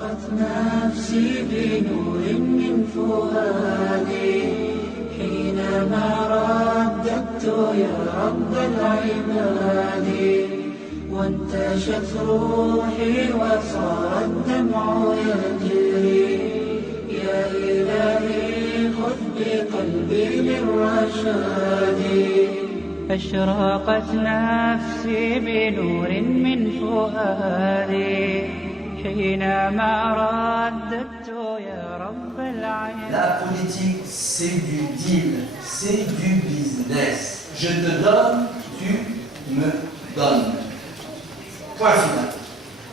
نفسي بنور من فؤادي حينما رددت يا رب العباد وانتشت روحي وصار الدمع يجري يا إلهي خذ بقلبي للرشاد أشرقت نفسي بنور من فؤادي حينما رددت يا رب العالمين. La politique, c'est du deal, c'est du business. Je te donne, tu me donnes. Point final.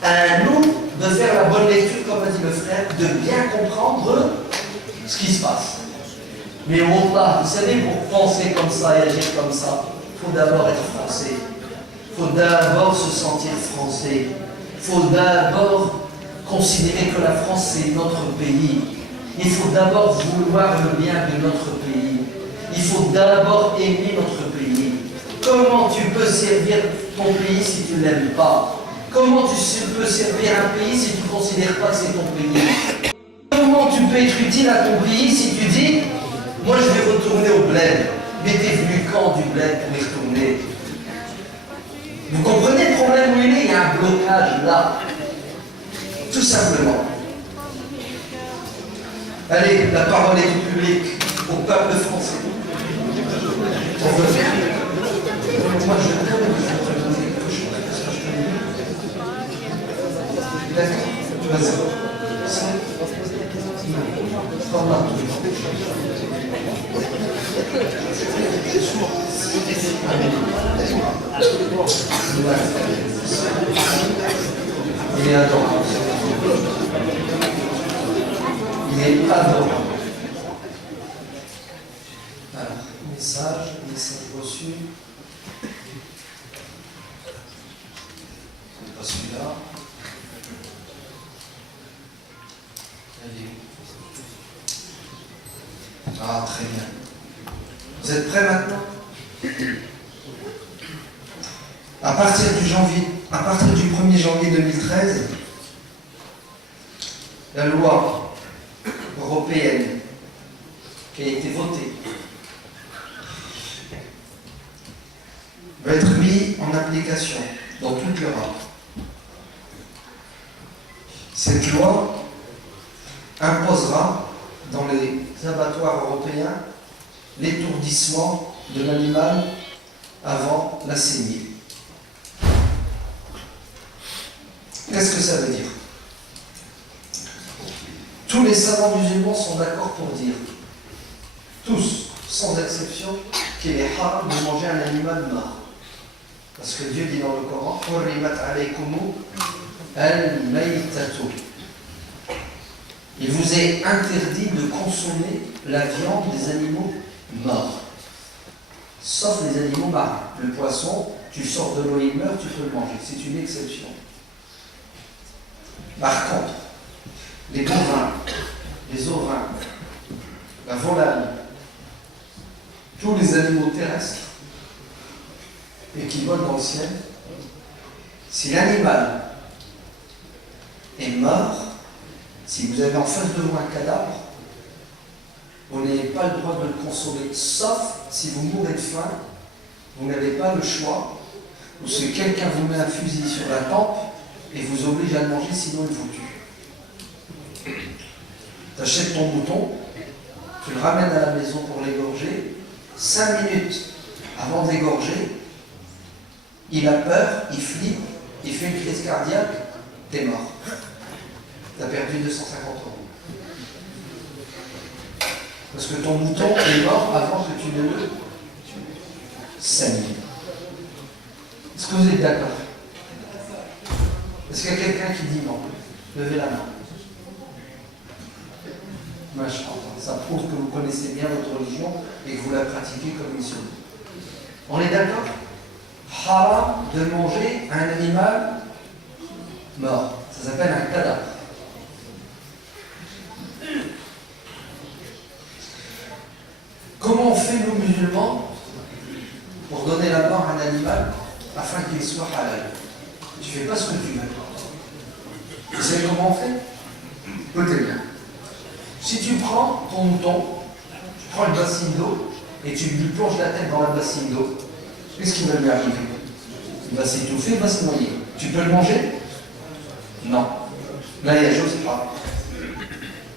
À nous de faire la bonne lecture, comme a dit le frère, de bien comprendre ce qui se passe. Mais Wallah, vous savez, pour penser comme ça et agir comme ça, il faut d'abord être français. Il faut d'abord se sentir français. Il faut d'abord considérer que la France c'est notre pays. Il faut d'abord vouloir le bien de notre pays. Il faut d'abord aimer notre pays. Comment tu peux servir ton pays si tu ne l'aimes pas? Comment tu peux servir un pays si tu ne considères pas que c'est ton pays? Comment tu peux être utile à ton pays si tu dis moi je vais retourner au bled? Mais t'es venu quand du bled pour y retourner? Vous comprenez le problème où il est? Il y a un blocage là. Tout simplement. Allez, la parole est du public, au peuple français. On veut faire. Moi, je veux donner quelque chose. D'accord. Vas-y. Il est adorable. Il est adorable. Alors, message reçu. C'est pas celui-là. Ah, très bien. Vous êtes prêts maintenant? À partir du 1er janvier 2013, la loi européenne qui a été votée va être mise en application dans toute l'Europe. Cette loi imposera dans les abattoirs européens l'étourdissement de l'animal avant la saignée. Qu'est-ce que ça veut dire? Tous les savants musulmans sont d'accord pour dire, tous, sans exception, qu'il est haram de manger un animal mort. Parce que Dieu dit dans le Coran, il vous est interdit de consommer la viande des animaux morts. Sauf les animaux marins. Le poisson, tu sors de l'eau et il meurt, tu peux le manger. C'est une exception. Par contre, les bovins, les ovins, la volaille, tous les animaux terrestres et qui volent dans le ciel, si l'animal est mort, si vous avez en face de vous un cadavre, vous n'avez pas le droit de le consommer, sauf si vous mourrez de faim, vous n'avez pas le choix, ou si quelqu'un vous met un fusil sur la tempe et vous oblige à le manger, sinon il vous tue. Tu achètes ton mouton, tu le ramènes à la maison pour l'égorger, 5 minutes avant de l'égorger, il a peur, il flippe, il fait une crise cardiaque, t'es mort. Tu as perdu 250 €. Parce que ton mouton est mort avant que tu ne le saignes. Est-ce que vous êtes d'accord? Est-ce qu'il y a quelqu'un qui dit non? Levez la main. Ça prouve que vous connaissez bien votre religion et que vous la pratiquez comme il se dit. On est d'accord? Haram de manger un animal mort. Ça s'appelle un cadavre. Comment on fait, nous musulmans, pour donner la mort à un animal afin qu'il soit halal? Tu ne fais pas ce que tu veux. Vous savez comment on fait? Écoutez bien. Si tu prends ton mouton, tu prends une bassine d'eau et tu lui plonges la tête dans la bassine d'eau, qu'est-ce qui va lui arriver? Il va s'étouffer, il va se noyer. Tu peux le manger? Non. Là, il y a chose pas.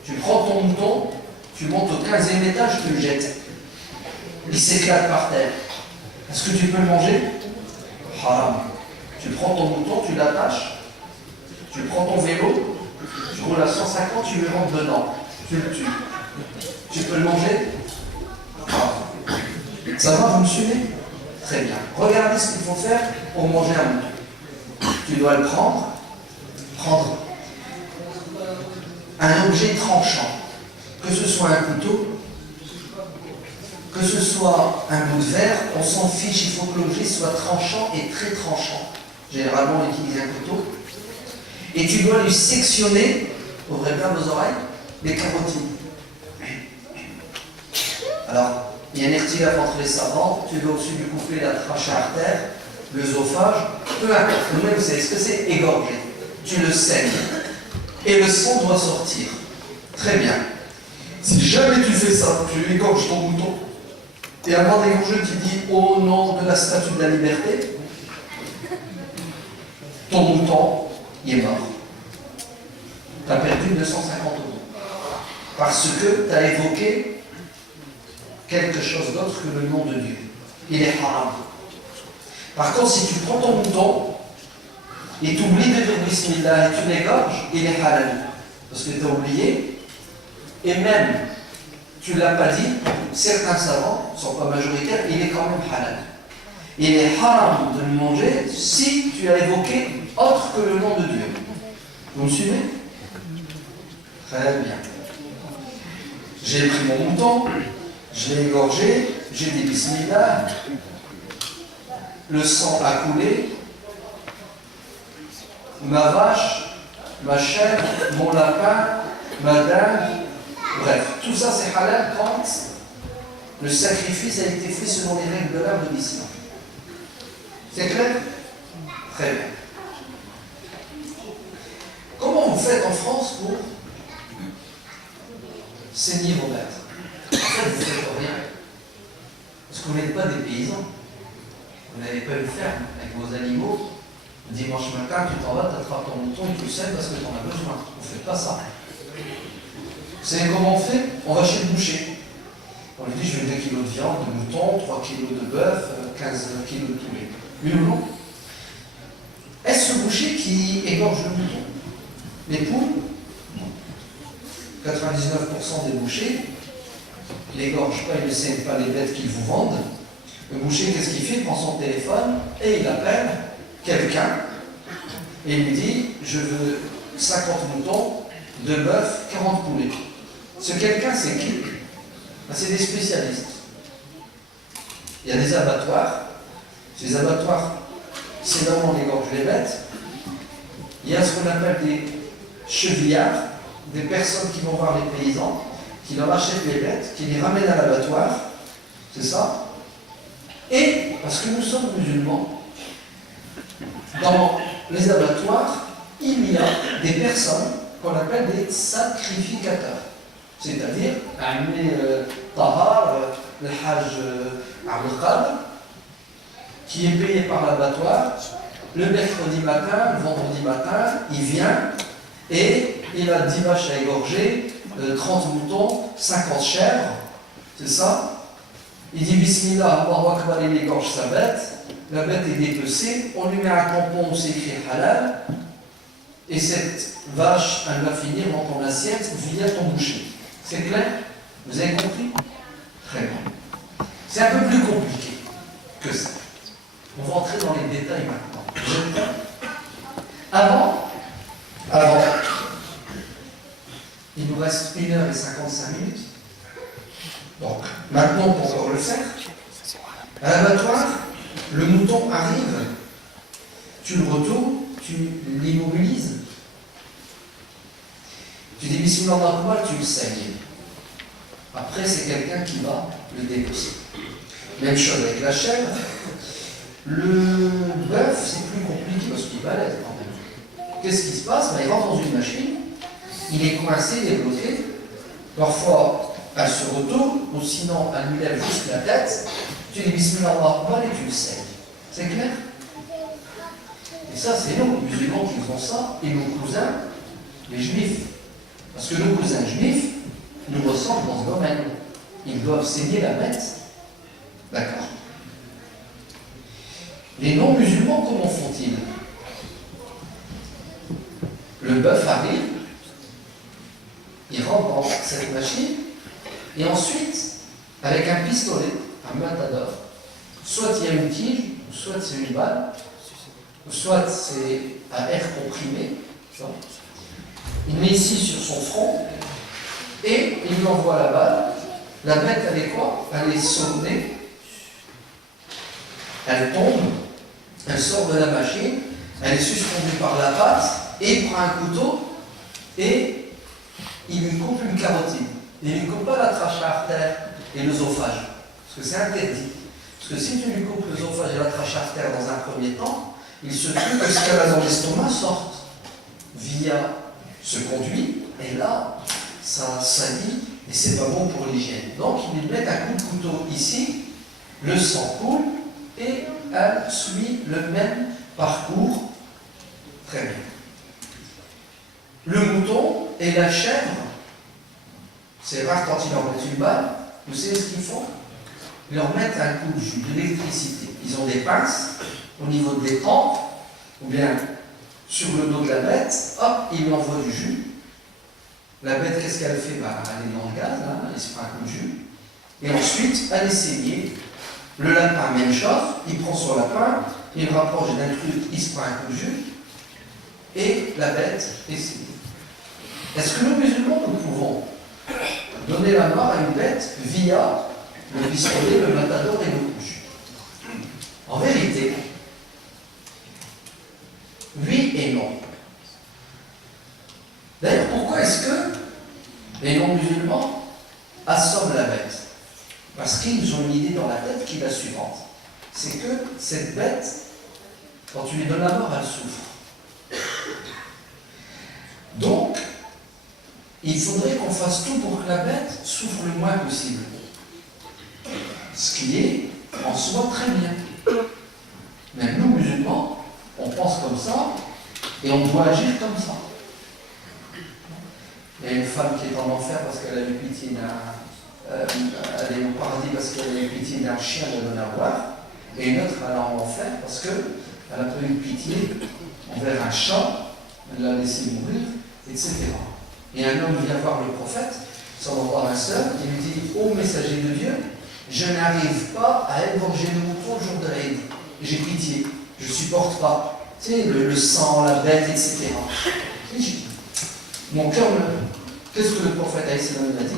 Tu prends ton mouton, tu montes au 15e étage, tu le jettes. Il s'éclate par terre. Est-ce que tu peux le manger? Haram. Tu prends ton mouton, tu l'attaches, tu prends ton vélo, tu roules à 150, tu lui rentres dedans. Tu le tues. Tu peux le manger? Ça va, vous me suivez? Très bien. Regardez ce qu'il faut faire pour manger un mouton. Tu dois le prendre un objet tranchant, que ce soit un couteau, que ce soit un bout de verre, on s'en fiche, il faut que l'objet soit tranchant et très tranchant. Généralement, on utilise un couteau. Et tu dois lui sectionner, ouvrez bien vos oreilles, les carotines. Alors, il y a un irtilaf entre les savants, tu dois aussi lui couper la trachée artère, l'œsophage, peu importe. Mais vous savez ce que c'est? Égorger. Tu le saignes. Et le sang doit sortir. Très bien. Si jamais tu fais ça, tu égorges ton mouton, et avant d'égorger, tu dis au nom de la statue de la liberté, ton mouton, il est mort. Tu as perdu 250 €. Parce que tu as évoqué quelque chose d'autre que le nom de Dieu. Il est haram. Par contre, si tu prends ton mouton et tu oublies de dire Bismillah et tu l'égorges, il est halal. Parce que tu as oublié. Et même, tu ne l'as pas dit, certains savants, ne sont pas majoritaires, il est quand même halal. Il est haram de le manger si tu as évoqué autre que le nom de Dieu. Vous me suivez? Très bien. J'ai pris mon mouton, je l'ai égorgé, j'ai dit Bismillah, le sang a coulé, ma vache, ma chèvre, mon lapin, ma dinde, bref, tout ça c'est halal quand le sacrifice a été fait selon les règles de l'art de l'islam. C'est clair? Très bien. Comment vous faites en France pour saigner vos bêtes? En fait, vous ne faites rien. Parce que vous n'êtes pas des paysans. Vous n'avez pas une ferme avec vos animaux. Le dimanche matin, tu t'en vas, tu attrapes ton mouton et tu le saignes parce que tu en as besoin. Vous ne faites pas ça. Vous savez comment on fait? On va chez le boucher. On lui dit, je veux 2 kilos de viande, de mouton, 3 kilos de bœuf, 15 kilos de poulet. Oui ou non? Est-ce ce boucher qui égorge le mouton? Les poules? Non. 99% des bouchers n'égorgent pas, ils ne saignent pas les bêtes qu'ils vous vendent. Le boucher, qu'est-ce qu'il fait? Il prend son téléphone et il appelle quelqu'un et il lui dit, je veux 50 moutons, 2 bœufs, 40 poulets. Ce quelqu'un, c'est qui? C'est des spécialistes. Il y a des abattoirs. Ces abattoirs, c'est là où on égorge les bêtes. Il y a ce qu'on appelle des chevillards, des personnes qui vont voir les paysans, qui leur achètent les bêtes, qui les ramènent à l'abattoir. C'est ça. Et, parce que nous sommes musulmans, dans les abattoirs, il y a des personnes qu'on appelle des sacrificateurs. C'est-à-dire, Tahar, le Hajj Al-Qadr, qui est payé par l'abattoir, le mercredi matin, le vendredi matin, il vient et il a 10 vaches à égorger, 30 moutons, 50 chèvres, c'est ça. Il dit Bismillah, Allahu Akbar, il égorge sa bête, la bête est dépecée, on lui met un tampon où c'est écrit halal, et cette vache, elle va finir dans ton assiette via ton boucher. C'est clair? Vous avez compris? Très bien. C'est un peu plus compliqué que ça. On va entrer dans les détails maintenant. Vous êtes prêts? Avant, il nous reste 1h55. Donc, maintenant, on peut encore le faire. À l'abattoir, le mouton arrive, tu le retournes, tu l'immobilises. Tu dis Bismillah Rahman, tu le saignes. Après, c'est quelqu'un qui va le dépecer. Même chose avec la chèvre. Le bœuf, c'est plus compliqué parce qu'il balèze quand même. Qu'est-ce qui se passe? Il rentre dans une machine il est coincé, il est bloqué. Parfois, elle se retourne, ou sinon, elle lui lève juste la tête. Tu dis Bismillah Akbar et tu le sais. C'est clair? Et ça, c'est nous, musulmans, qui faisons ça, et nos cousins, les juifs. Parce que nos cousins juifs nous ressemblent dans ce domaine. Ils doivent saigner la bête. D'accord? Les non-musulmans, comment font-ils? Le bœuf arrive, il rentre dans cette machine, et ensuite, avec un pistolet, un matador, soit il y a une tige, soit c'est une balle, soit c'est à air comprimé, il met ici sur son front, et il lui envoie la balle. La bête, elle est quoi? Elle est sautée, elle tombe, elle sort de la machine, elle est suspendue par la patte, et il prend un couteau, et il lui coupe une carotide. Il ne lui coupe pas la trachée artère et l'œsophage, parce que c'est interdit. Parce que si tu lui coupes l'œsophage et la trachée artère dans un premier temps, il se peut que ce qu'elle a dans l'estomac sorte via ce conduit, et là, ça salit, et c'est pas bon pour l'hygiène. Donc, ils lui mettent un coup de couteau ici, le sang coule, et elle suit le même parcours. Très bien. Le mouton et la chèvre, c'est rare quand ils leur mettent une balle, vous savez ce qu'ils font? Ils leur mettent un coup de jus, de l'électricité. Ils ont des pinces au niveau des tempes, ou bien sur le dos de la bête, hop, ils lui envoient du jus. La bête, qu'est-ce qu'elle fait? Elle est dans le gaz, là, elle se prend un coup de jus. Et ensuite, elle est saignée. Le lapin, même chose, il prend son lapin, il le rapproche d'un truc, il se prend un coup de jus, et la bête est saignée. Est-ce que nous, musulmans, nous pouvons donner la mort à une bête via le pistolet, le matador et le coup de jus? En vérité, oui et non. D'ailleurs, pourquoi est-ce que les non-musulmans assomment la bête? Parce qu'ils ont une idée dans la tête qui est la suivante. C'est que cette bête, quand tu lui donnes la mort, elle souffre. Donc, il faudrait qu'on fasse tout pour que la bête souffre le moins possible. Ce qui est en soi très bien. Mais nous, musulmans, on pense comme ça et on doit agir comme ça. Il y a une femme qui est en enfer parce qu'elle a eu pitié elle est au paradis parce qu'elle a eu pitié d'un chien de donner à boire, et une autre elle est en enfer parce qu'elle a pas eu pitié envers un chat, elle l'a laissé mourir, etc. Et un homme vient voir le prophète, sallallahu alayhi wa sallam, il lui dit: ô messager de Dieu, je n'arrive pas à égorger le mouton le jour de l'Aïd. J'ai pitié, je ne supporte pas. Tu sais, le sang, la bête, etc. Mon cœur, qu'est-ce que le prophète alayhi salam a dit?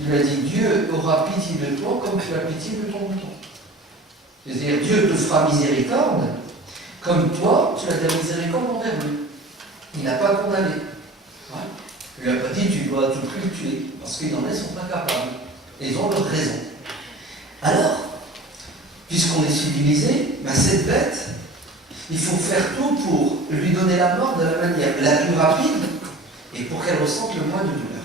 Il a dit: Dieu aura pitié de toi comme tu as pitié de ton mouton. C'est-à-dire, Dieu te fera miséricorde comme toi, tu as de la miséricorde envers lui. Il n'a pas condamné. Ouais. Il n'a pas dit: tu dois à tout prix le tuer, parce qu'il y en a, ils ne sont pas capables. Et ils ont leur raison. Alors, puisqu'on est civilisé, cette bête, il faut faire tout pour lui donner la mort de la manière la plus rapide et pour qu'elle ressente le moins de douleur.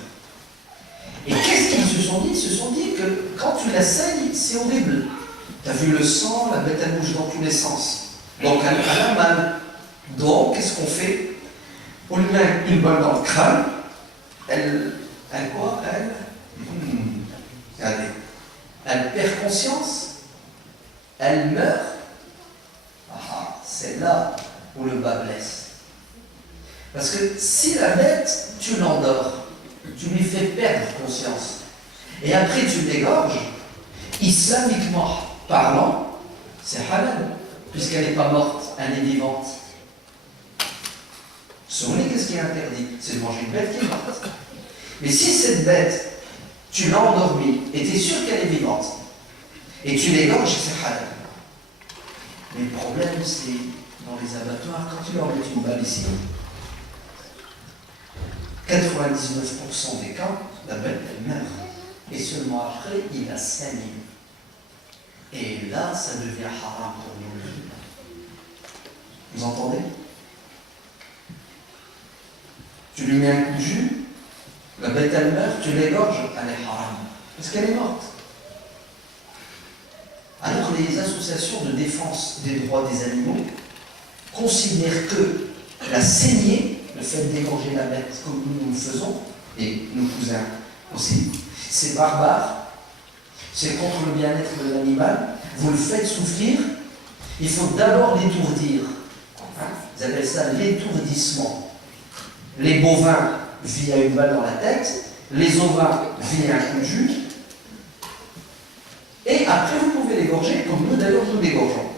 Et qu'est-ce qu'ils se sont dit? Ils se sont dit que quand tu la saignes, c'est horrible. Tu as vu le sang, la bête elle bouge dans tous les sens. Donc elle a mal. Donc qu'est-ce qu'on fait? On lui met une balle dans le crâne. Elle quoi? Regardez. Elle perd conscience. Elle meurt. C'est là où le bas blesse. Parce que si la bête, tu l'endors, tu lui fais perdre conscience, et après tu l'égorges, islamiquement parlant, c'est halal, puisqu'elle n'est pas morte, elle est vivante. Selon les, qu'est-ce qui est interdit? C'est de manger une bête qui est morte. Mais si cette bête, tu l'as endormie, et tu es sûr qu'elle est vivante, et tu l'égorges, c'est halal. Mais le problème, c'est dans les abattoirs, quand tu leur mets une balle ici, 99% des cas, la bête, elle meurt. Et seulement après, il la saigne. Et là, ça devient haram pour nous. Vous entendez? Tu lui mets un coup de jus, La bête elle meurt, tu l'égorges, elle est haram. Parce qu'elle est morte. Alors les associations de défense des droits des animaux considèrent que la saignée, le fait d'égorger la bête comme nous le faisons, et nos cousins aussi, c'est barbare, c'est contre le bien-être de l'animal, vous le faites souffrir, il faut d'abord l'étourdir. Ils appellent ça l'étourdissement. Les bovins via une balle dans la tête, les ovins via un coup de jus, et après vous pouvez l'égorger, comme nous d'ailleurs nous l'égorgeons.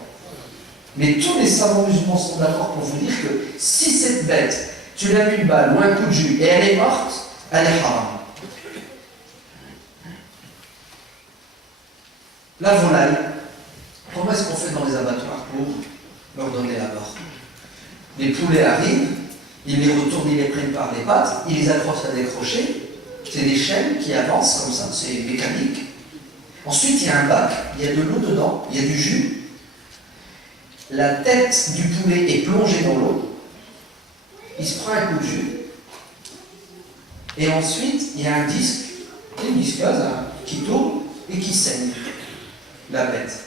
Mais tous les savants musulmans sont d'accord pour vous dire que si cette bête, tu lui as mis une balle ou un coup de jus et elle est morte, elle est haram. La volaille, comment est-ce qu'on fait dans les abattoirs pour leur donner la mort? Les poulets arrivent, ils les retournent, ils les prennent par les pattes, ils les accrochent à des crochets, c'est des chaînes qui avancent comme ça, c'est mécanique. Ensuite, il y a un bac, il y a de l'eau dedans, il y a du jus. La tête du poulet est plongée dans l'eau, il se prend un coup de jus, et ensuite, il y a un disque, une disqueuse qui tourne et qui saigne la bête.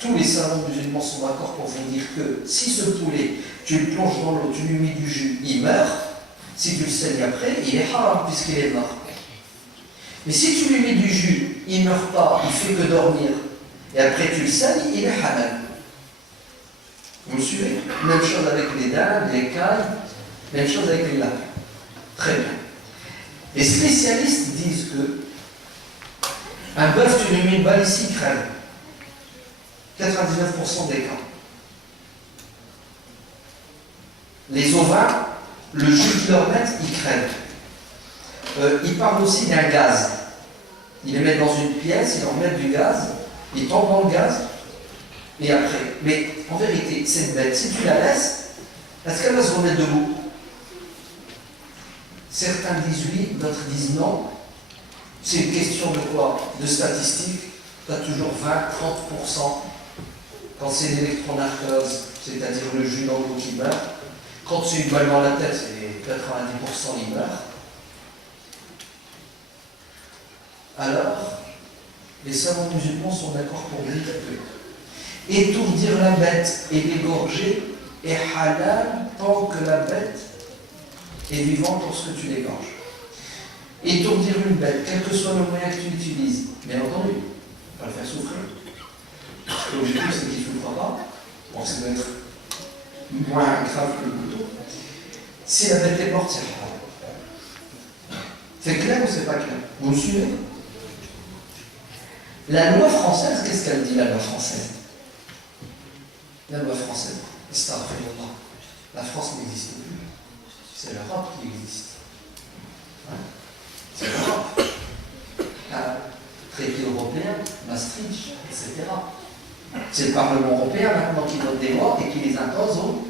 Tous les savants musulmans sont d'accord pour vous dire que si ce poulet, tu le plonges dans l'eau, tu lui mets du jus, il meurt. Si tu le saignes après, il est haram puisqu'il est mort. Mais si tu lui mets du jus, il ne meurt pas, il fait que dormir, et après tu le saignes, il est halal. Vous me suivez? Même chose avec les dindes, les cailles, même chose avec les lapins. Très bien. Les spécialistes disent que un bœuf, tu lui mets une balle ici, il crève. 99% des cas. Les ovins, le jus qu'ils leur mettent, ils crèvent. Ils parlent aussi d'un gaz. Ils les mettent dans une pièce, ils leur mettent du gaz, ils tombent dans le gaz, et après. Mais en vérité, cette bête, si tu la laisses, est-ce qu'elle va se remettre debout? Certains disent oui, d'autres disent non. C'est une question de quoi? De statistiques. Tu as toujours 20-30%. Quand c'est une électronarcose, c'est-à-dire le jus dans l'eau qui meurt. Quand c'est une balle dans la tête, c'est 90% il meurt. Alors, les savants musulmans sont d'accord pour dire que étourdir la bête et l'égorger est halal tant que la bête est vivante lorsque tu l'égorges. Étourdir une bête, quel que soit le moyen que tu utilises, bien entendu, pas le faire souffrir. L'objectif, c'est qu'il ne souffre pas. Bon, ça doit être moins grave que le couteau. Si la bête est morte, c'est halal. C'est clair ou c'est pas clair? Vous me suivez? La loi française, qu'est-ce qu'elle dit, la loi française? La loi française, astaghfirullah. La France n'existe plus. C'est l'Europe qui existe. Hein? C'est l'Europe. Traité européen, Maastricht, etc. C'est le Parlement européen maintenant qui vote des lois et qui les impose aux.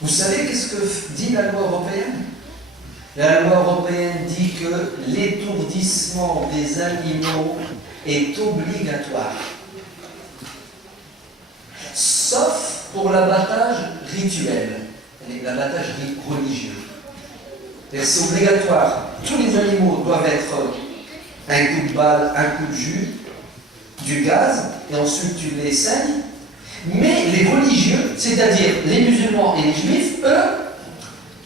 Vous savez qu'est-ce que dit la loi européenne? La loi européenne dit que l'étourdissement des animaux est obligatoire. Sauf pour l'abattage rituel, l'abattage religieux. C'est obligatoire. Tous les animaux doivent être un coup de balle, un coup de jus, du gaz, et ensuite tu les saignes. Mais les religieux, c'est-à-dire les musulmans et les juifs, eux,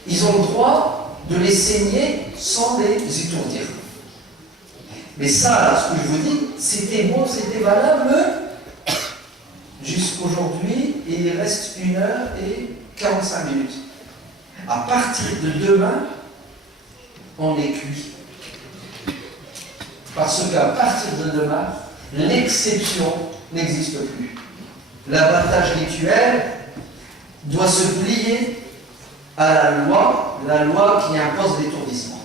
ils ont le droit de les saigner sans les étourdir. Mais ça, là, ce que je vous dis, c'était bon, c'était valable jusqu'aujourd'hui, et il reste 1h45. À partir de demain, on est cuit. Parce qu'à partir de demain, l'exception n'existe plus. L'abattage rituel doit se plier à la loi qui impose l'étourdissement.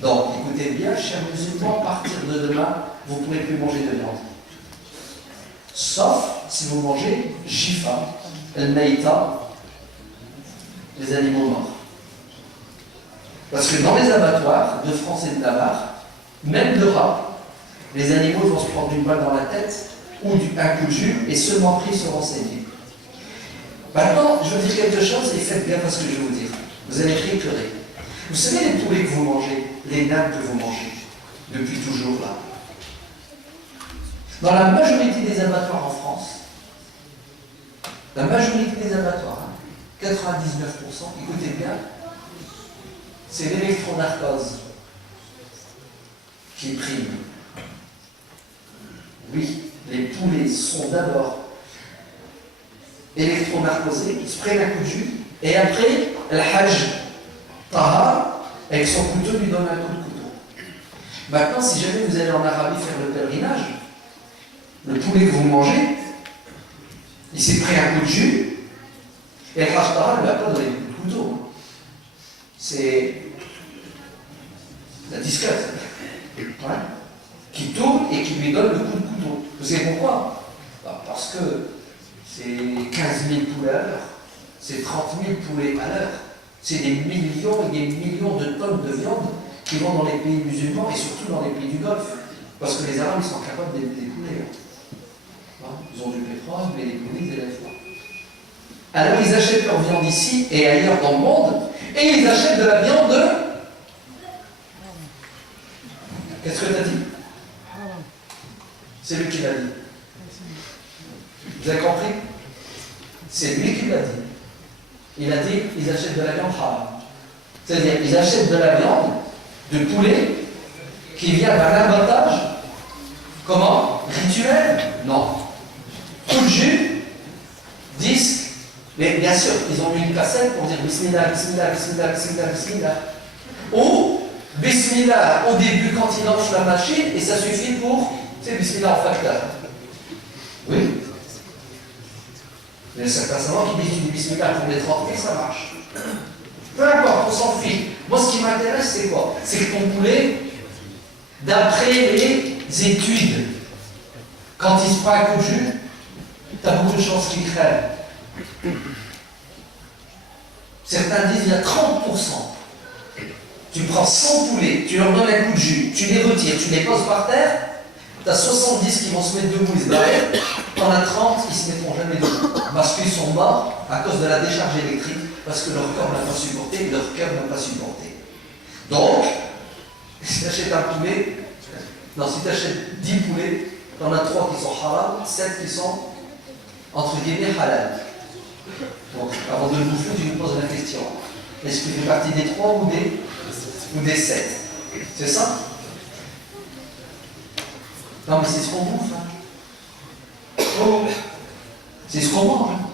Donc, écoutez bien, chers musulmans, à partir de demain, vous ne pourrez plus manger de viande. Sauf si vous mangez jifa, el-maïta, les animaux morts. Parce que dans les abattoirs de France et de Navarre, même d'Europe, les animaux vont se prendre une balle dans la tête ou un coup de jus et seulement après ils seront saignés. Maintenant, je vais vous dire quelque chose et faites bien à ce que je vais vous dire. Vous allez être écœurés. Vous savez les poulets que vous mangez, les nains que vous mangez, depuis toujours là. Dans la majorité des abattoirs en France, la majorité des abattoirs, 99%, écoutez bien, c'est l'électronarcose qui prime. Oui, les poulets sont d'abord électronarcosés, ils se prennent un coup de jus, et après, le Hajj Taha, avec son couteau, lui donne un coup de couteau. Maintenant, si jamais vous allez en Arabie faire le pèlerinage, le poulet que vous mangez, il s'est pris un coup de jus, et le Hajj Taha ne lui a pas donné un coup de couteau. C'est la disquette, hein, qui tourne et qui lui donne le coup de couteau. Vous savez pourquoi? Parce que c'est 15 000 poulets à l'heure, c'est 30 000 poulets à l'heure, c'est des millions et des millions de tonnes de viande qui vont dans les pays musulmans et surtout dans les pays du Golfe. Parce que les Arabes, ils sont capables d'élever des poulets. Hein, ils ont du pétrole, mais les poulets, ils élèvent pas. Alors ils achètent leur viande ici et ailleurs dans le monde, et ils achètent de la viande de... Qu'est-ce que tu as dit? C'est lui qui l'a dit. Vous avez compris? C'est lui qui l'a dit. Il a dit, ils achètent de la viande haram. C'est-à-dire, ils achètent de la viande de poulet qui vient d'un abattage, comment? Rituel? Non. Tout le jus, disque, mais bien sûr, ils ont mis une cassette pour dire Bismillah, Bismillah, Bismillah, Bismillah, Bismillah. Ou Bismillah au début quand il lance la machine et ça suffit pour, tu sais, Bismillah en facteur. Oui. Mais certains savants qui disent du Bismillah pour les 30 000, ça marche. Peu importe, on s'en fiche. Moi, ce qui m'intéresse, c'est quoi? C'est que ton poulet, d'après les études, quand il se prend un coup de jus, tu as beaucoup de chances qu'il crève. Certains disent qu'il y a 30%. Tu prends 100 poulets, tu leur donnes un coup de jus, tu les retires, tu les poses par terre, tu as 70 qui vont se mettre debout et se barrer, t'en as 30 qui se mettront jamais debout. Parce qu'ils sont morts à cause de la décharge électrique, parce que leur corps n'a pas supporté, leur cœur n'a pas supporté. Donc, si tu achètes un poulet, non, si tu achètes 10 poulets, tu en as 3 qui sont halal, 7 qui sont entre guillemets halal. Donc, avant de le bouffer, tu me poses la question. Est-ce que tu fais partie des 3 ou des 7? C'est ça? Non, mais c'est ce qu'on bouffe. Hein. Oh, c'est ce qu'on mange. Hein.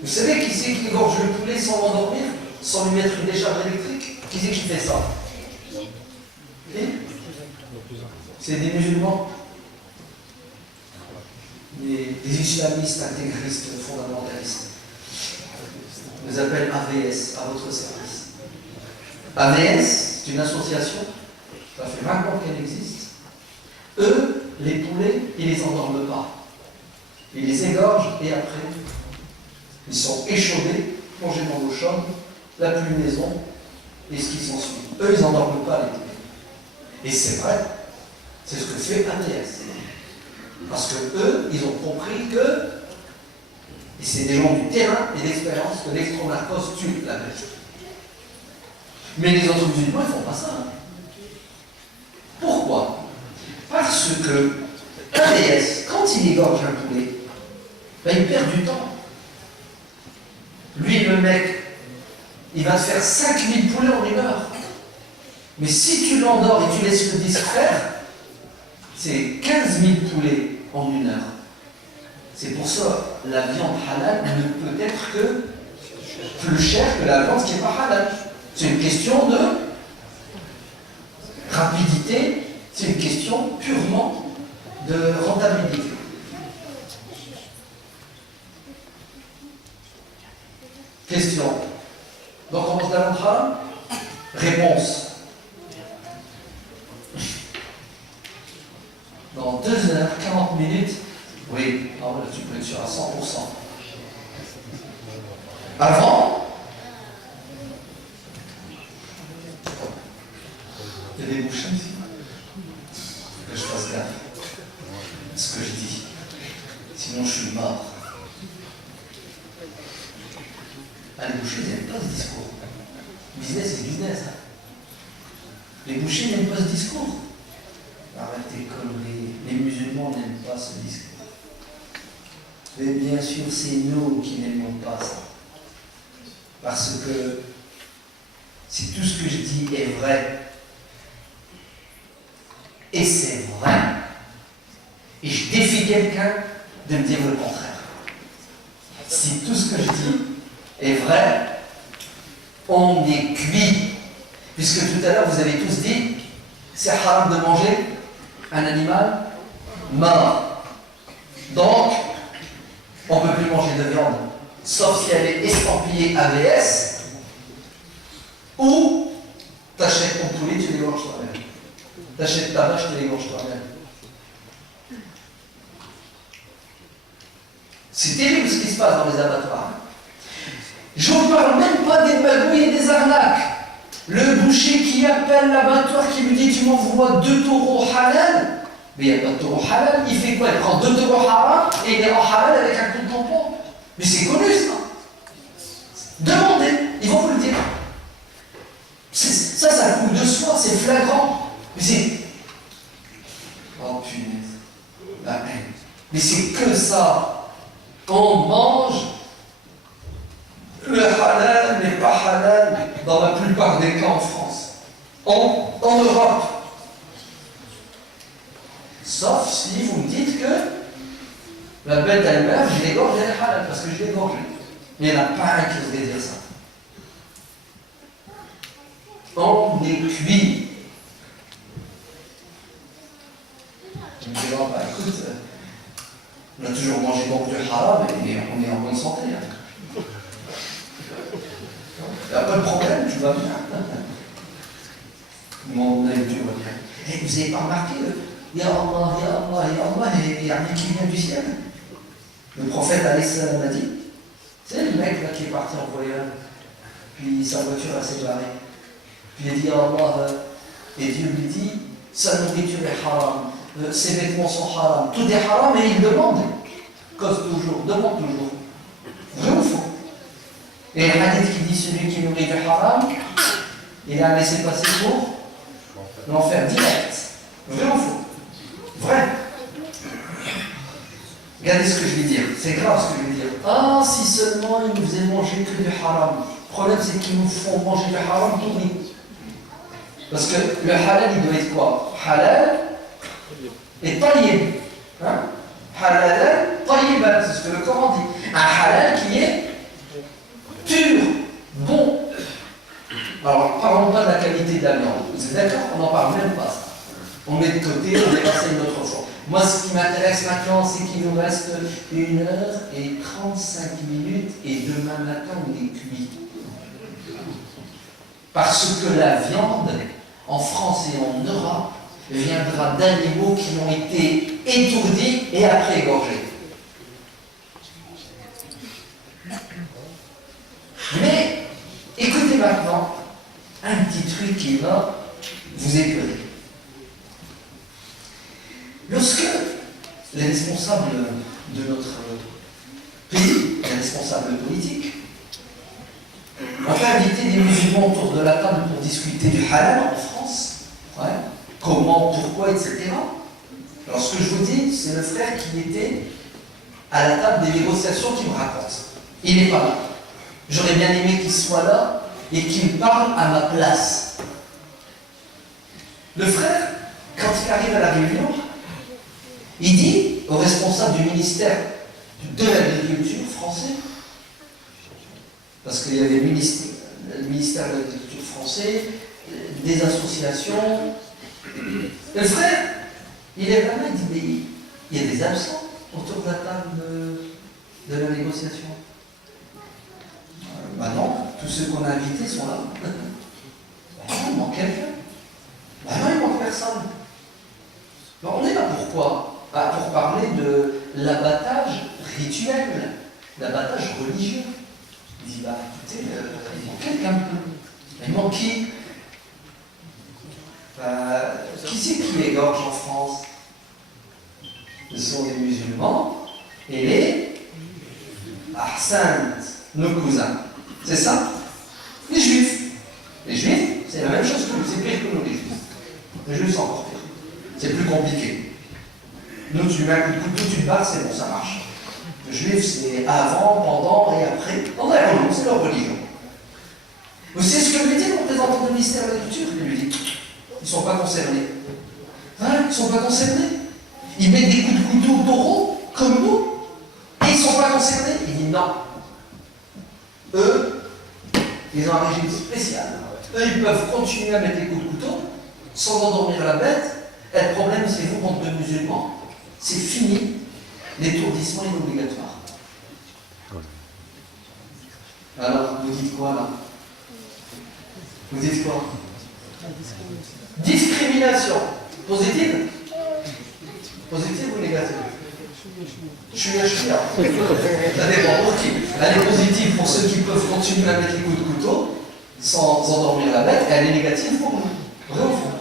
Vous savez qui c'est qui égorge le poulet sans l'endormir, sans lui mettre une décharge électrique? Qui c'est qui fait ça? C'est des musulmans. Des islamistes intégristes fondamentalistes. Ils les appellent AVS, à votre service. AVS, c'est une association, ça fait 20 ans qu'elle existe. Eux, les poulets, ils les endorment pas. Ils les égorgent et après, ils sont échaudés, plongés dans l'eau chaude, la plumaison et ce qui s'ensuit. Eux, ils n'endorment pas les poulets. Et c'est vrai, c'est ce que fait AVS. Parce que eux, ils ont compris que, et c'est des gens du terrain et d'expérience, que l'extronarcose tue la bête. Mais les autres musulmans, ils ne font pas ça. Pourquoi? Parce que AVS, quand il égorge un poulet, ben, il perd du temps. Lui, le mec, il va te faire 5000 poulets en 1 heure. Mais si tu l'endors et tu laisses le disque faire, c'est 15 000 poulets en 1 heure. C'est pour ça que la viande halal ne peut être que plus chère que la viande qui n'est pas halal. C'est une question de rapidité, c'est une question purement de rentabilité. Question. Donc on commence la viande halal? Réponse. Dans 2 heures, 40 minutes, oui, non, là, tu peux être sûr à 100%. Avant, il y a des bouchons ici. Que je fasse gaffe à ce que je dis. Sinon, je suis mort. ils n'aiment pas ce discours. Business, c'est business. Hein. Les bouchers n'aiment pas ce discours. Arrêtez conneries. Les musulmans n'aiment pas ce discours. Mais bien sûr, c'est nous qui n'aimons pas ça. Parce que si tout ce que je dis est vrai, et c'est vrai, et je défie quelqu'un de me dire le contraire. Si tout ce que je dis est vrai, on est cuit. Puisque tout à l'heure, vous avez tous dit, c'est haram de manger un animal mort. Donc, on ne peut plus manger de viande, sauf si elle est estampillée AVS, ou tu achètes ton poulet, tu l'égorges toi-même. Tu achètes ta vache, tu l'égorges toi-même. C'est terrible ce qui se passe dans les abattoirs. Je ne parle même pas des magouilles et des arnaques. Le boucher qui appelle l'abattoir, qui lui dit tu m'envoies 2 taureaux halal, mais il n'y a pas de taureau halal, il fait quoi? Il prend 2 taureaux haram et il est en halal avec un coup de tampon. Mais c'est connu ça. Demandez, ils vont vous le dire. Ça coule de soi, c'est flagrant. Mais c'est. Oh punaise, la haine. Mais c'est que ça. On mange. Le halal n'est pas halal dans la plupart des cas en France. En Europe. Sauf si vous me dites que la bête elle meurt, je l'égorge, elle est halal parce que je l'ai égorgée. Mais il n'y en a pas un qui oserait dire ça. On est cuit. Tu me diras, bah écoute, on a toujours mangé donc du haram et on est en bonne santé. Hein. Il n'y a pas de problème, tu vas bien. Mon œil, tu vas bien. Et vous n'avez pas remarqué, Ya Allah, Ya Allah, Ya Allah, et il n'y a rien qui vient du ciel. Le prophète alayhi salam a dit, c'est le mec là qui est parti en voyage, puis sa voiture s'est barrée. Puis il dit à Allah, et Dieu lui dit, sa nourriture est haram, ses vêtements sont haram, tout est haram, et il demande, cause toujours, demande toujours. Vrai ou faux? Et le hadith qui dit celui qui nourrit du haram, il a laissé passer pour l'enfer direct. Vrai ou faux? Vrai. Regardez ce que je vais dire, c'est grave ce que je vais dire. Ah, si seulement ils nous faisaient manger que du haram. Le problème c'est qu'ils nous font manger du haram pourri. Parce que le halal il doit être quoi? Halal et tayyib. Hein? Halal, tayyiban, c'est ce que le Coran dit. Un halal qui est pur, bon. Alors, parlons pas de la qualité de la viande. Vous êtes d'accord? On n'en parle même pas. On met de côté, on dépasse une autre fois. Moi, ce qui m'intéresse maintenant, c'est qu'il nous reste 1h35 et demain matin, on est cuit. Parce que la viande, en France et en Europe, viendra d'animaux qui ont été étourdis et après égorgés. Mais, écoutez maintenant un petit truc qui va vous étonner. Lorsque les responsables de notre pays, les responsables politiques, ont invité des musulmans autour de la table pour discuter du halal en France, ouais, comment, pourquoi, etc. Alors ce que je vous dis, c'est le frère qui était à la table des négociations qui me raconte. Il n'est pas là. J'aurais bien aimé qu'il soit là et qu'il me parle à ma place. Le frère, quand il arrive à la réunion, il dit au responsable du ministère de l'Agriculture français, parce qu'il y avait le ministère de l'Agriculture français, des associations. Le frère, il est vraiment, il dit, mais il y a des absents autour de la table de la négociation. Ben non, tous ceux qu'on a invités sont là. Ben non, il manque quelqu'un. Ben non, il manque personne. Ben on est là pourquoi? Pour parler de l'abattage rituel, l'abattage religieux. Il dit, bah écoutez, il manque quelqu'un. Il manque qui? Qui c'est qui égorge en France? Ce sont les musulmans et les Ahsan, nos cousins. C'est ça? Les Juifs. Les Juifs, c'est la même chose que nous, c'est pire que nous, les Juifs. Les Juifs, c'est encore pire. C'est plus compliqué. Nous, tu mets un coup de couteau, tu te bats, c'est bon, ça marche. Le Juif, c'est avant, pendant et après. Non, non, c'est leur religion. Vous savez ce que lui dit le représentant du ministère de la Culture? Il lui dit, ils ne sont pas concernés. Hein, ils ne sont pas concernés. Ils mettent des coups de couteau au taureau, comme nous, et ils ne sont pas concernés. Il dit non. Eux, ils ont un régime spécial. Eux, ils peuvent continuer à mettre des coups de couteau sans endormir la bête. Et le problème, c'est vous, contre de musulmans, c'est fini. L'étourdissement est obligatoire. Alors, vous dites quoi là? Vous dites quoi? Discrimination. Positive? Positive ou négative? Je suis un chien. Ça dépend pour qui. Elle est positive pour ceux qui peuvent continuer à mettre les coups de couteau sans endormir la bête, et elle est négative pour nous. Vrai ou faux?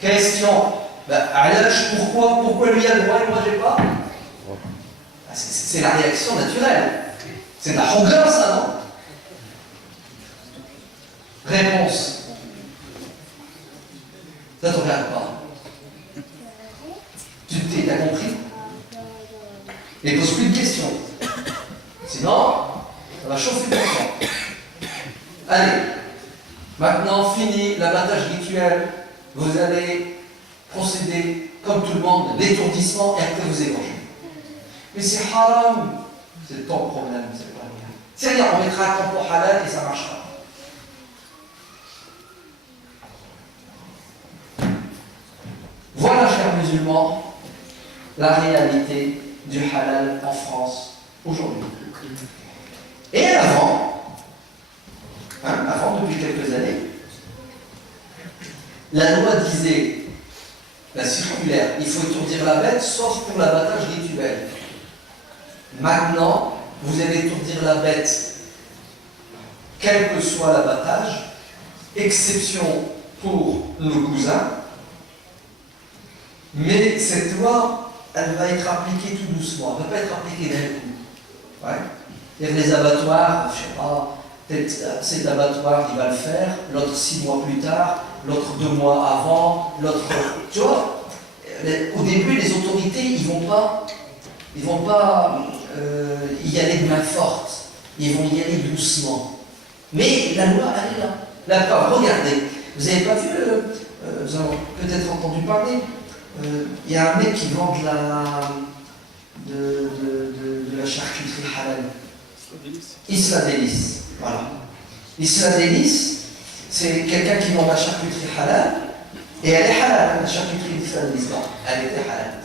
Question. Pourquoi lui a le droit et moi j'ai pas? C'est la réaction naturelle. C'est de la rondeur, ça, non? Réponse. Ça te regarde pas. Tu t'as compris? Et pose plus de questions. Sinon, ça va chauffer pour toi. Allez. Maintenant, fini l'abattage rituel. Vous allez procéder, comme tout le monde, l'étourdissement et après vous égorgez. Mais c'est haram. C'est ton problème, c'est pas le mien. C'est rien, on mettra un tampon halal et ça marchera. Voilà, chers musulmans, la réalité du halal en France aujourd'hui. Et avant, depuis quelques années, la loi disait, la circulaire, il faut étourdir la bête sauf pour l'abattage rituel. Maintenant, vous allez étourdir la bête, quel que soit l'abattage, exception pour nos cousins, mais cette loi, elle va être appliquée tout doucement, elle ne va pas être appliquée d'un coup. Ouais. Les abattoirs, je ne sais pas, peut-être cet abattoir, il va le faire, l'autre 6 mois plus tard, l'autre 2 mois avant, l'autre... Tu vois, au début, les autorités, ils vont pas y aller de main forte, ils vont y aller doucement. Mais la loi, elle est là. La preuve, regardez, vous n'avez pas vu, vous avez peut-être entendu parler, il y a un mec qui vend de la charcuterie halal. Isla Délice. Voilà. Isla Délice, c'est quelqu'un qui vend de la charcuterie halal, et elle est halal, la charcuterie d'Isla Délice. Non, elle était halal.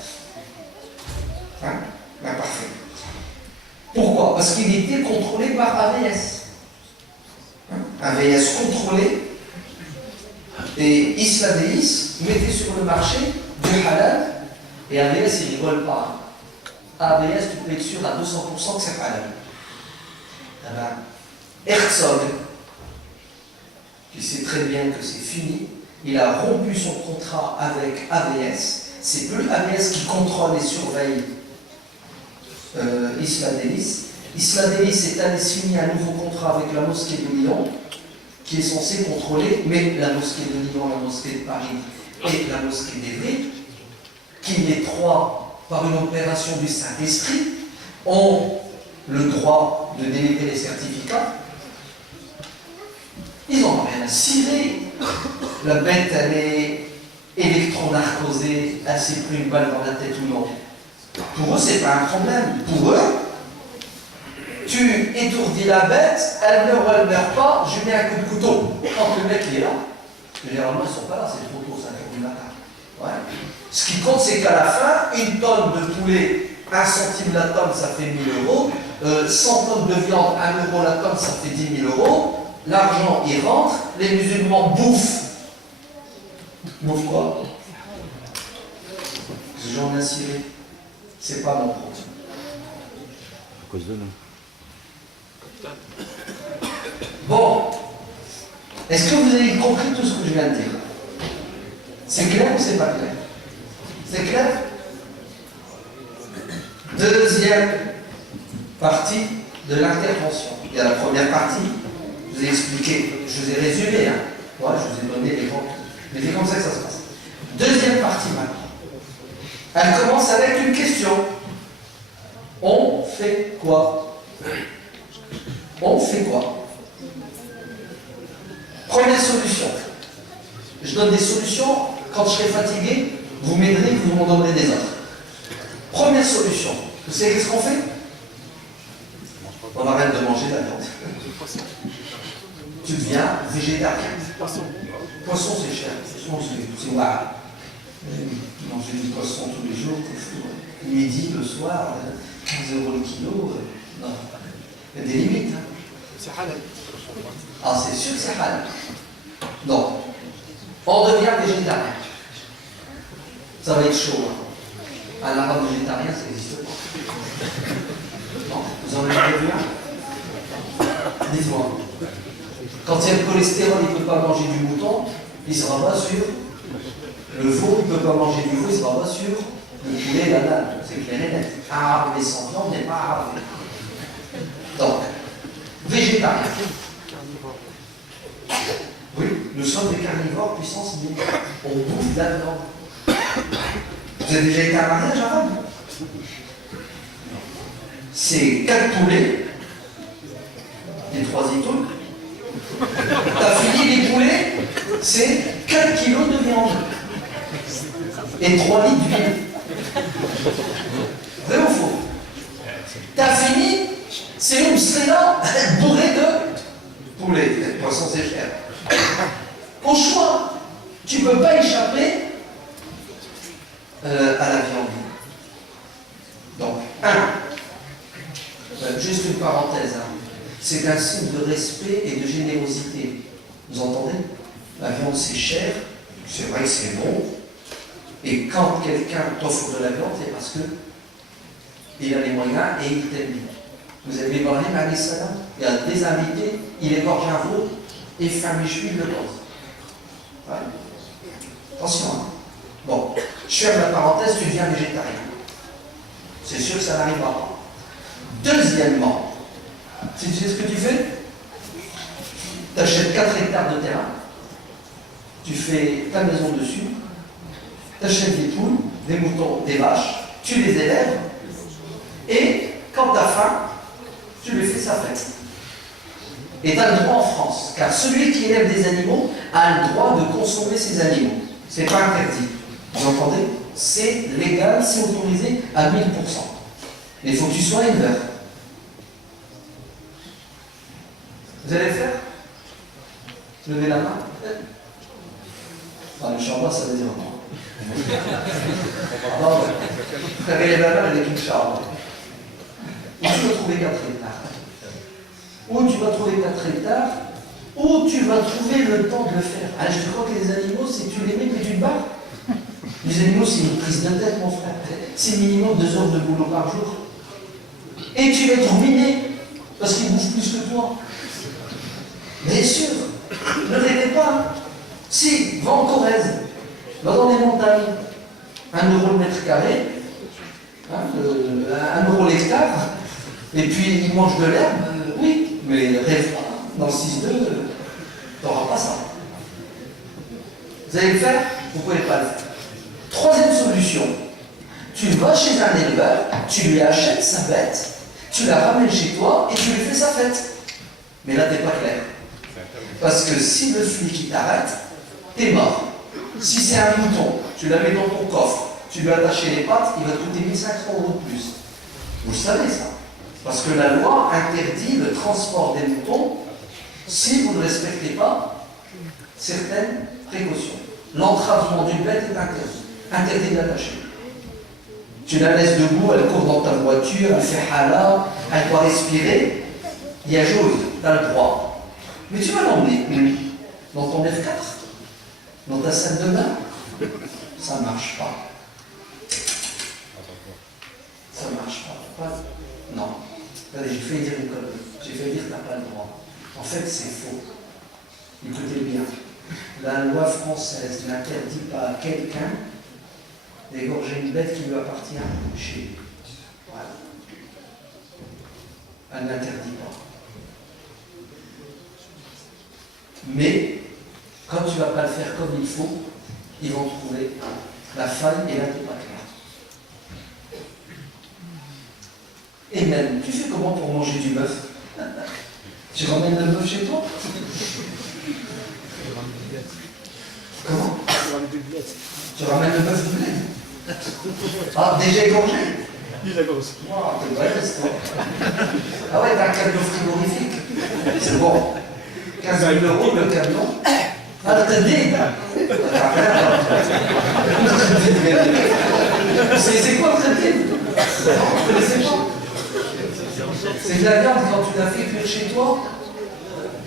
Hein? Ben, parfait. Pourquoi? Parce qu'il était contrôlé par AVS. AVS contrôlé. Et Isla Délice mettait sur le marché du halal, et AVS, il rigole pas. AVS, tu peux être sûr à 200% que c'est halal. Eh ben, Herzog, qui sait très bien que c'est fini, il a rompu son contrat avec AVS. C'est plus AVS qui contrôle et surveille Isla Délice. Isla Délice est allé signer un nouveau contrat avec la mosquée de Lyon, qui est censé contrôler, mais la mosquée de Lyon, la mosquée de Paris et la mosquée d'Évry, qui les trois, par une opération du Saint-Esprit, ont le droit de délivrer les certificats. Ils n'ont rien à cirer. La bête, elle est électronarcosée, elle s'est pris une balle dans la tête ou non. Pour eux, c'est pas un problème. Pour eux, tu étourdis la bête, elle meurt ou elle ne meurt pas, je mets un coup de couteau. Quand le mec il est là, généralement ils ne sont pas là, c'est trop tôt, 5h du matin. Ouais. Ce qui compte, c'est qu'à la fin, une tonne de poulet, 1 centime la tonne, ça fait 1000 euros. 100 tonnes de viande, 1 euro la tonne, ça fait 10 000 euros. L'argent, il rentre, les musulmans bouffent. Bouffent quoi? J'en ai ciré. C'est pas mon problème. À cause de nous. Bon. Est-ce que vous avez compris tout ce que je viens de dire? C'est clair ou c'est pas clair? C'est clair? Deuxième partie de l'intervention. Il y a la première partie, vous vous ai expliqué, je vous ai résumé, hein. Ouais, je vous ai donné les grands. Mais c'est comme ça que ça se passe. Deuxième partie maintenant. Elle commence avec une question. On fait quoi? On fait quoi? Première solution. Je donne des solutions. Quand je serai fatigué, vous m'aiderez, vous m'en donnerez des autres. Première solution. Vous savez qu'est-ce qu'on fait? On arrête de manger de la viande. Tu deviens végétarien. Poisson, c'est cher. Poisson, c'est rare. Manger du poisson tous les jours, c'est fou. Midi, le soir, 15 € le kilo. Non. Il y a des limites. Hein. C'est halal. Ah, c'est sûr que c'est halal. Donc, on devient végétarien. Ça va être chaud. Hein. Un arabe végétarien, ça n'existe pas. Non, vous en avez vu un? Dites-moi. Quand il y a le cholestérol, il ne peut pas manger du mouton, il se rabat sur le veau, il ne peut pas manger du veau, il se rabat sur le poulet et la dinde. C'est clair et net. Un arabe sans viande n'est pas arabe. Donc, végétarien. Oui, nous sommes des carnivores puissance 1000. On bouffe de la viande. Vous avez déjà été à un mariage arabe? C'est 4 poulets, les 3 étoiles. T'as fini les poulets, c'est 4 kilos de viande. Et 3 litres d'huile. Vrai ou faux? T'as fini, c'est une sleda bourrée de poulet. Le poisson, c'est cher. Au choix, tu ne peux pas échapper à la viande. Donc, juste une parenthèse, hein. C'est un signe de respect et de générosité. Vous entendez? La viande, c'est cher, c'est vrai que c'est bon. Et quand quelqu'un t'offre de la viande, c'est parce qu'il a les moyens et il t'aime bien. Vous avez vu Ibrahim alayhi salam? Il y a des invités, il égorge un veau et fait un méchoui de viande. Ouais. Attention. Hein. Bon, je ferme la parenthèse, tu deviens végétarien. C'est sûr que ça n'arrivera pas. Deuxièmement, tu sais ce que tu fais? Tu achètes 4 hectares de terrain, tu fais ta maison dessus, tu achètes des poules, des moutons, des vaches, tu les élèves, et quand tu as faim, tu lui fais sa fête. Et tu as le droit en France, car celui qui élève des animaux a le droit de consommer ces animaux. Ce n'est pas interdit. Vous entendez? C'est légal, c'est autorisé à 1000%. Mais il faut que tu sois éleveur. Vous allez le faire? Levez la main. Dans le chambre, ça veut dire non. Non, frère, la main avec une chambre. Où tu vas trouver 4 hectares? Où tu vas trouver 4 hectares? Où tu vas trouver le temps de le faire? Ah, je crois que les animaux, c'est tu les mets et tu te bats. Les animaux, c'est une prise de tête, mon frère. C'est minimum 2 heures de boulot par jour. Et tu vas être ruiné parce qu'ils bouffent plus que toi. Bien sûr, ne rêvez pas. Si, va en Corrèze, va dans les montagnes, 1 € le mètre carré, hein, 1 € l'hectare, et puis ils mangent de l'herbe, oui, mais rêve pas, dans le 6-2, tu n'auras pas ça. Vous allez le faire? Vous ne pouvez pas le faire. Troisième solution, tu vas chez un éleveur, tu lui achètes sa bête, tu la ramènes chez toi et tu lui fais sa fête. Mais là, tu n'es pas clair. Parce que si le flic il t'arrête, t'es mort. Si c'est un mouton, tu la mets dans ton coffre, tu lui attaches les pattes, il va te coûter 1500 € de plus. Vous le savez ça. Parce que la loi interdit le transport des moutons si vous ne respectez pas certaines précautions. L'entravement d'une bête est interdit. Interdit de l'attacher. Tu la laisses debout, elle court dans ta voiture, elle fait hala, elle doit respirer. Il y a chose, tu as le droit. Mais tu vas l'emmener dans ton F4, dans ta salle de bain. Ça ne marche pas. Ça ne marche pas. Non. Allez, j'ai failli dire une connerie. J'ai failli dire que tu n'as pas le droit. En fait, c'est faux. Écoutez bien. La loi française n'interdit pas à quelqu'un d'égorger une bête qui lui appartient chez lui. Voilà. Elle n'interdit pas. Mais, quand tu ne vas pas le faire comme il faut, ils vont trouver la faille et là, tu n'es pas clair. Et même, tu fais comment pour manger du bœuf? Tu ramènes le bœuf chez toi? Comment? Tu ramènes le bœuf du bled? Ah, déjà égorgé? Il a grosse. Wow, t'es balèze, toi. Ah ouais, t'as un camion frigorifique. C'est bon. 15 000 € le camion. Ah, t'as dit? C'est quoi le traité? Vous connaissez pas? C'est de la viande quand tu l'as fait cuire chez toi,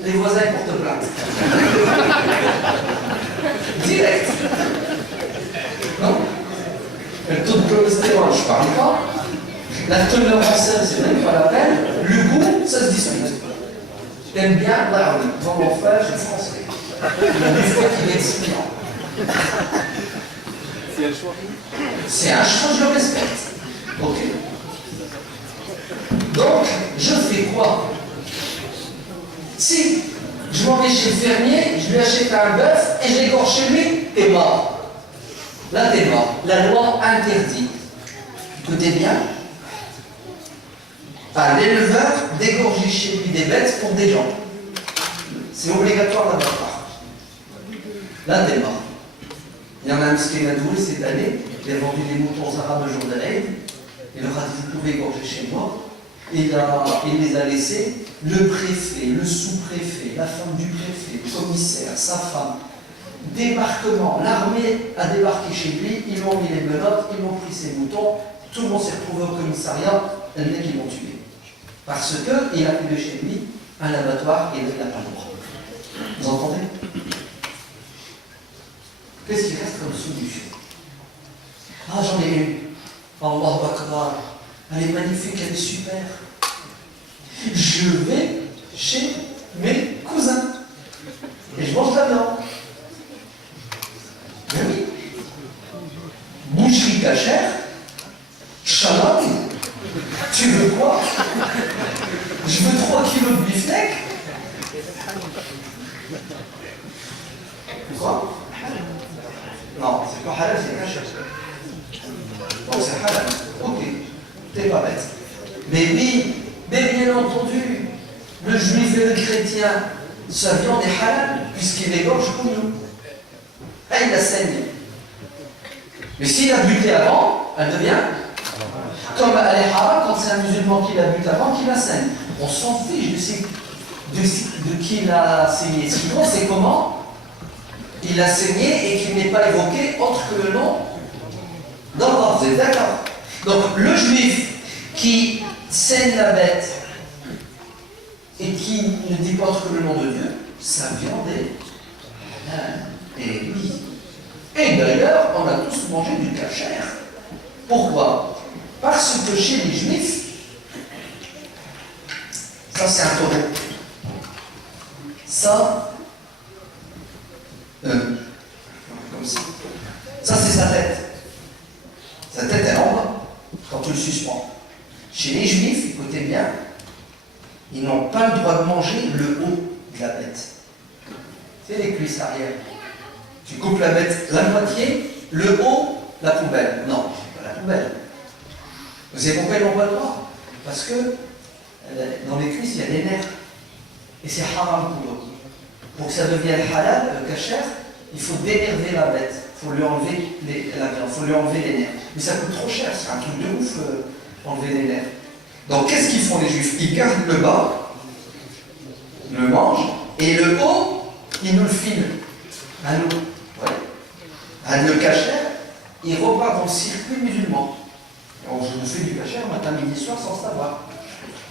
les voisins portent plainte. Direct. Non? Le taux de cholestérol, je parle pas. La teneur en sel, c'est même pas la peine. Le goût, ça se discute. T'aimes bien? Là, on est dans l'enfer, je suis français. Il y a des fois qui est expliquant. C'est un choix. C'est un choix, je le respecte. Ok. Donc, je fais quoi? Si je m'en vais chez le fermier, je lui achète un bœuf et je l'égorge chez lui, t'es mort. Là, t'es mort. La loi interdit. Écoutez bien. À l'éleveur d'égorger chez lui des bêtes pour des gens. C'est obligatoire d'abattoir. Là, t'es mort. Il y en a un qui m'a doué cette année. Il a vendu des moutons arabes le jour de l'Aïd. Il leur a dit, vous pouvez égorger chez moi. Il les a laissés, le préfet, le sous-préfet, la femme du préfet, le commissaire, sa femme. Débarquement, l'armée a débarqué chez lui, ils lui ont mis les menottes, ils lui ont pris ses moutons, tout le monde s'est retrouvé au commissariat, le mec ils l'ont tué. Parce qu'il a pris de chez lui un abattoir et il n'a pas le droit. Vous entendez? Qu'est-ce qui reste comme solution? Ah, j'en ai une. Allahu Akbar. Elle est magnifique, elle est super. Je vais chez mes cousins et je mange de la viande. Mais oui. Boucherie cachère, shalom. Tu veux quoi? Je veux 3 kilos de beefsteak. Quoi? Non, c'est pas halal, c'est cachère. Donc c'est halal. Ok. T'es pas bête. Mais oui, mais bien entendu, le juif et le chrétien, sa viande est halal, puisqu'il égorge comme nous. Ah, il la saigne. Mais s'il a buté avant, elle devient comme elle est haram quand c'est un musulman qui la bute avant, qui la saigne. On s'en fiche de qui l'a saigné. Sinon, c'est comment il a saigné et qu'il n'est pas évoqué autre que le nom d'Allah. Vous êtes d'accord? Donc, le juif qui saigne la bête et qui ne dit pas autre que le nom de Dieu, sa viande est halal. Et oui. Et d'ailleurs, on a tous mangé du kasher. Pourquoi? Parce que chez les juifs, ça c'est un taureau. Ça, comme ça. Ça c'est sa tête. Sa tête est en bas, quand tu le suspends. Chez les juifs, écoutez bien, ils n'ont pas le droit de manger le haut de la bête. C'est les cuisses arrière. Tu coupes la bête la moitié, le haut, la poubelle. Non, pas la poubelle. Vous savez pourquoi ils n'ont pas le droit? Parce que dans les cuisses, il y a des nerfs. Et c'est haram pour eux. Pour que ça devienne halal, kasher, il faut dénerver la bête. Il faut lui enlever la viande, il faut lui enlever les nerfs. Mais ça coûte trop cher, c'est un truc de ouf, enlever les nerfs. Donc qu'est-ce qu'ils font les juifs? Ils gardent le bas, le mangent, et le haut, ils nous le filent. À nous. Ouais. À le kasher, il repart dans le circuit musulman. Alors, je vous fais du kasher matin, midi, soir sans savoir.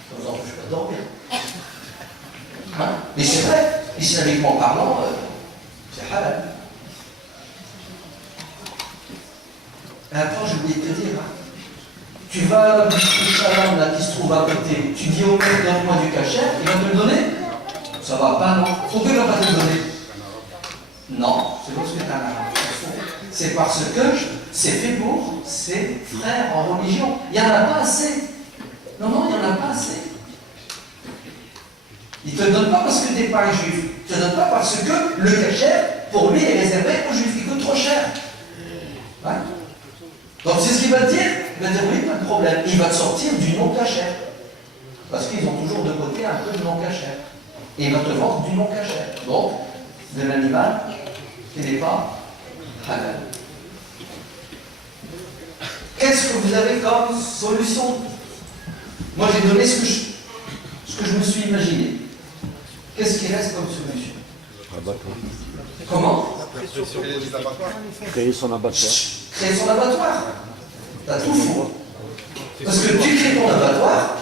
Ça vous empêche pas de dormir. Hein? Mais c'est vrai, islamiquement parlant, c'est halal. Attends, j'ai oublié de te dire. Hein. Tu vas à la boutique Shalom là qui se trouve à côté, tu dis au mec, donne-moi du kasher, il va te le donner? Ça va pas, non? Pourquoi il va pas te le donner? Non, c'est parce que tu as un arabe. C'est parce que c'est fait pour ses frères en religion. Il n'y en a pas assez. Non, non, il n'y en a pas assez. Il ne te le donne pas parce que tu n'es pas un juif. Il ne te le donne pas parce que le kasher, pour lui, est réservé aux juifs. Il coûte trop cher. Hein? Donc c'est ce qu'il va te dire. Il va te dire oui, pas de problème. Et il va te sortir du non kasher. Parce qu'ils ont toujours de côté un peu de non kasher. Et il va te vendre du non kasher. Donc, de l'animal qui n'est pas halal. Qu'est-ce que vous avez comme solution? Moi j'ai donné ce que je me suis imaginé. Qu'est-ce qui reste comme solution? Abattoir. Comment? Créer son abattoir. Créer son abattoir. T'as tout faux. Parce que tu crées ton abattoir,